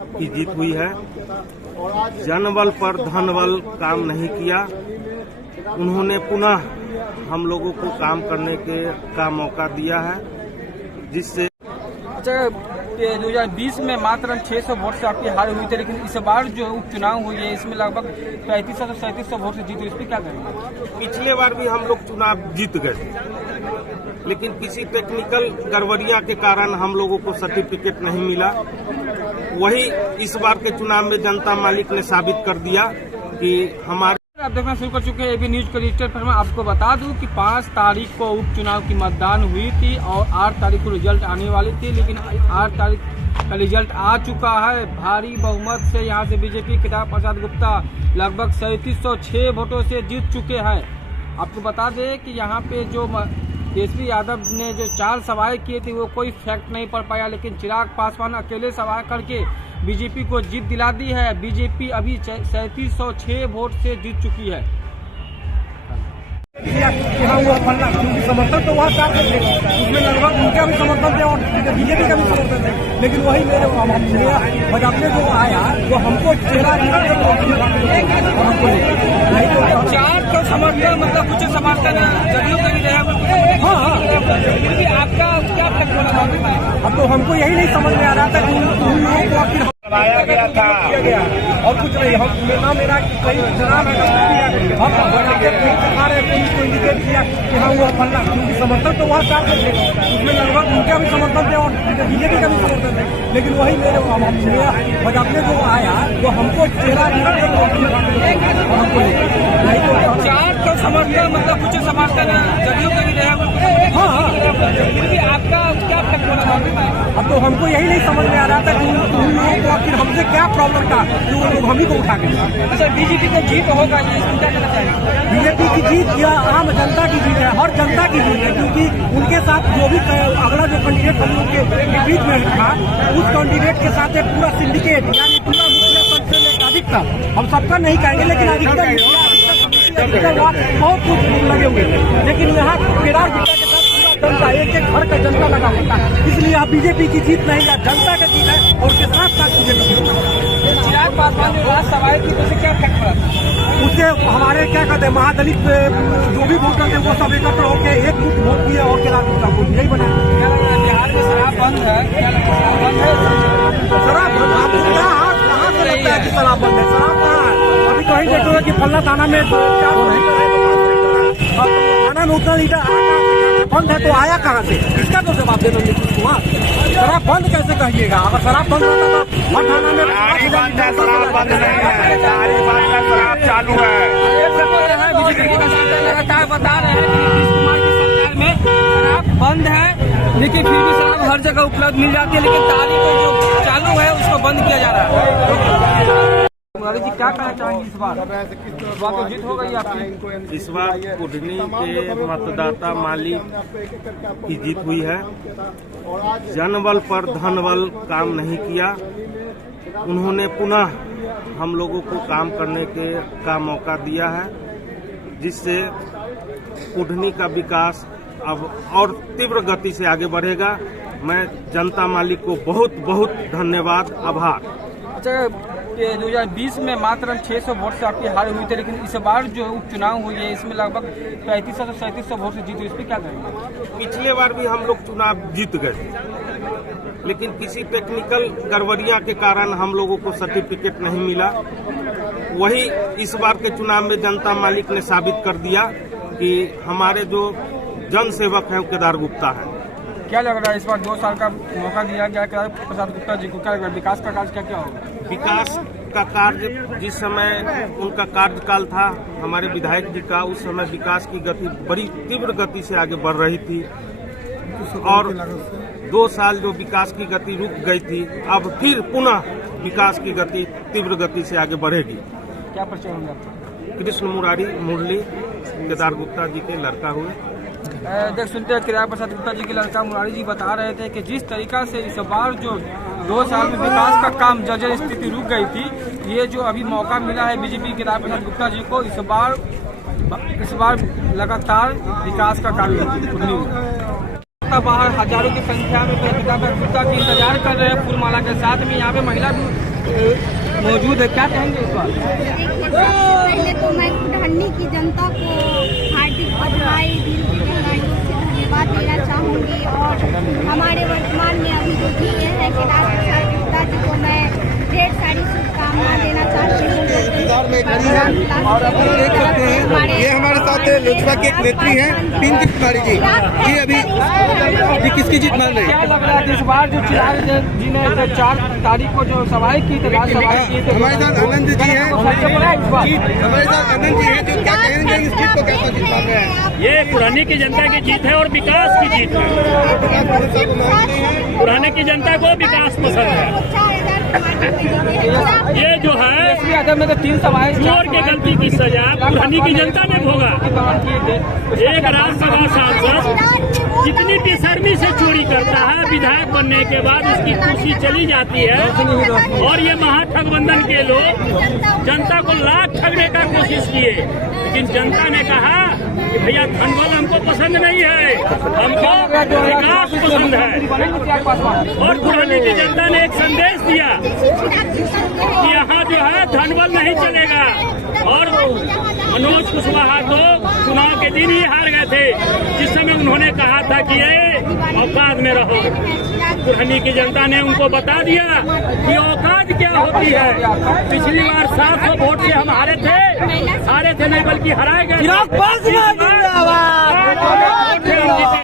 की जीत हुई है। जनबल पर धनबल काम नहीं किया। उन्होंने पुनः हम लोगों को काम करने का मौका दिया है, जिससे 2020 में मात्र 600 वोट से आपकी हार हुई थी, लेकिन इस बार जो उपचुनाव हुई है इसमें लगभग 3500-3700 वोट से जीत हुई। इस पर क्या करेंगे? पिछले बार भी हम लोग चुनाव जीत गए, लेकिन किसी टेक्निकल गड़बड़ियां के कारण हम लोगों को सर्टिफिकेट नहीं मिला। वही इस बार के चुनाव में जनता मालिक ने साबित कर दिया कि हमारे। आप देखना शुरू कर चुके हैं एबी न्यूज के डिजिटल पर। मैं आपको बता दूं कि 5 तारीख को उपचुनाव की मतदान हुई थी और 8 तारीख को रिजल्ट आने वाली थी, लेकिन 8 तारीख का रिजल्ट आ चुका है। भारी बहुमत से यहां से बीजेपी केदार प्रसाद गुप्ता लगभग 3706 वोटों से जीत चुके हैं। आपको बता दें कि यहाँ पे जो तेजस्वी यादव ने जो 4 सवाल किए थे वो कोई फैक्ट नहीं पड़ पाया, लेकिन चिराग पासवान अकेले सवाल करके बीजेपी को जीत दिला दी है। बीजेपी अभी 3706 वोट से जीत चुकी है। क्योंकि समर्थन तो वहाँ उसमें लगभग उनका भी समर्थन थे और बीजेपी का भी समर्थन थे, लेकिन वही मेरे बजाते जो आया वो हमको चेहरा चार का समर्थन मतलब कुछ समर्थन जदयू का भी रहा। हाँ, फिर भी आपका क्या अब तो हमको यही नहीं समझ में आ रहा था कि उन लोगों को आखिर कराया गया था और कुछ नहीं। हम मेरा कई जनाब हम सरकार ने पुलिस को इंडिकेट किया कि हाँ वो फलना, क्योंकि समर्थन तो वहाँ चाहते थे, उसमें लगभग उनका भी समर्थन थे और बीजेपी का भी समर्थन थे, लेकिन वही मेरे बजाते जो आया वो हमको चेहरा चार का समर्थन मतलब कुछ समर्थन जदयू का भी रहा। हाँ, फिर भी आपका क्या अब तो हमको यही नहीं समझ में आ रहा था कि उन लोगों को आखिर हमसे क्या प्रॉब्लम था कि वो लोग हम ही को उठा के। अच्छा, बीजेपी का जीत होगा ये इसमें क्या कहना चाहिए? बीजेपी की जीत या आम जनता की जीत है, हर जनता की जीत है, क्योंकि उनके साथ जो भी अगला जो कैंडिडेट हम लोग के बीच में था उस कैंडिडेट के साथ पूरा सिंडिकेट यानी पूरा मुखिया पद से लेकर अधिकतर, हम सबका नहीं कहेंगे लेकिन अधिकतर बहुत कुछ लगे हुए, लेकिन यहाँ केदार गुप्ता के साथ पूरा जनता एक घर का जनता लगा होता है। इसलिए आप बीजेपी की जीत नहीं है, जनता का जीत है और उसके साथ साथ बीजेपी। चिराग पासवान ने लास्ट सवाल की तो क्या फैक्ट पड़ा? उससे हमारे क्या कहते हैं महादलित जो भी वोटर थे वो सब एकत्र होकर एक मुठ वोट किए और केदार गुप्ता को यही बना। क्या लग रहा है बिहार में शराब बंद है? क्या लग रहा है बंद है? शराब कहाँ से लगता है कि शराब बंद है? शराब कहाँ है? अभी तो ही देखो कि फल्ला थाना में थाना में उतना लीटर बंद है तो आया कहाँ से? इसका तो जवाब दे दो वहाँ। शराब बंद कैसे कहिएगा? अगर शराब बंद होता तो हर थाना में शराब बंद नहीं है, शराब चालू है। बीजेपी लगातार बता रहे हैं कि नीतीश कुमार की सरकार में शराब बंद है, लेकिन फिर भी शराब हर जगह उपलब्ध मिल जाती है, लेकिन तारीख जो चालू है उसको बंद किया जा रहा है। मुरारी जी क्या कहना चाहेंगे इस बार तो जीत हो गई आपकी? इस बार कुढ़नी के मतदाता मालिक की जीत हुई है। जनबल पर धनबल काम नहीं किया। उन्होंने पुनः हम लोगों को काम करने का मौका दिया है, जिससे कुढ़नी का विकास अब और तीव्र गति से आगे बढ़ेगा। मैं जनता मालिक को बहुत बहुत धन्यवाद, आभार। अच्छा, 2020 में मात्र 600 वोट से आपकी हार हुई थी, लेकिन इस बार जो उपचुनाव हुई है इसमें लगभग 3500-3700 वोट से जीत हुई। इस पर क्या करेंगे? पिछले बार भी हम लोग चुनाव जीत गए, लेकिन किसी टेक्निकल गड़बड़ियां के कारण हम लोगों को सर्टिफिकेट नहीं मिला। वही इस बार के चुनाव में जनता मालिक ने साबित कर दिया कि हमारे जो जन सेवक हैं वो केदार गुप्ता है। क्या लग रहा है इस बार 2 साल का मौका दिया गया केदार प्रसाद गुप्ता जी को? क्या लग रहा है विकास का कार्य क्या होगा? विकास का कार्य जिस समय उनका कार्यकाल था हमारे विधायक जी का, उस समय विकास की गति बड़ी तीव्र गति से आगे बढ़ रही थी और 2 साल जो विकास की गति रुक गई थी, अब फिर पुनः विकास की गति तीव्र गति से आगे बढ़ेगी। क्या परिचय होंगे आपका? कृष्ण मुरारी केदार गुप्ता जी के लड़का हुए। देख सुनते हैं केदार प्रसाद गुप्ता जी के लड़का मुरारी जी बता रहे थे कि जिस तरीका से इस बार जो 2 साल में विकास का काम जर्जर स्थिति रुक गई थी, ये जो अभी मौका मिला है बीजेपी केदार प्रसाद गुप्ता जी को, इस बार लगातार विकास का कार्य बाहर हजारों की संख्या में केदार प्रसाद गुप्ता की इंतजार कर रहे हैं फूलमाला के साथ में। यहाँ पे महिला मौजूद है, क्या कहेंगे इस बार? पहले तो मैं ढन्नी की जनता को हार्दिक बधाई, दिल की गहराइयों से धन्यवाद देना चाहूँगी। और हमारे वर्तमान में अभी जो भी ये है कि राष्ट्रपति गुप्ता जी को मैं ढेर सारी शुभकामनाएं देना चाहती हूँ। ये हमारे साथ लोजपा के एक नेत्री हैं पिंकी कुमारी जी। ये अभी किसकी जीत मान रही क्या है? लग रहा है इस बार जो चिराग जी ने 4 तारीख को जो सभाएं की थी, राज्यसभाएं की थी, हमारे साथ आनंद जी हैं, सबसे बड़ा इस बार हमारे साथ आनंद जी हैं जो क्या कहेंगे इस जीत को कैसा जीत पा रहे हैं? ये पुराने की जनता की जीत है और विकास की जीत है। पुराने की जनता को विकास पसंद है। ये जो है अगर में तो 3 सभाएं चोर की गलती की सजा पुरानी की जनता ने भोगा। एक राज्यसभा सांसद जितनी बेशर्मी से चोरी करता है, विधायक बनने के बाद उसकी कुर्सी चली जाती है। और ये महाठगबंधन के लोग जनता को लाख ठगने का कोशिश किए, लेकिन जनता ने कहा कि भैया धनबल हमको पसंद नहीं है, हमको विकास पसंद है। और पुरानी की जनता ने एक संदेश दिया कि यहाँ जो है धनबल नहीं चलेगा। और मनोज कुशवाहा तो चुनाव के दिन ही हार गए थे, जिस समय उन्होंने कहा था कि ये औकात में रहो। पुरानी की जनता ने उनको बता दिया कि औकात क्या होती है। पिछली बार 700 वोट से हम हारे थे नहीं बल्कि हराए गए।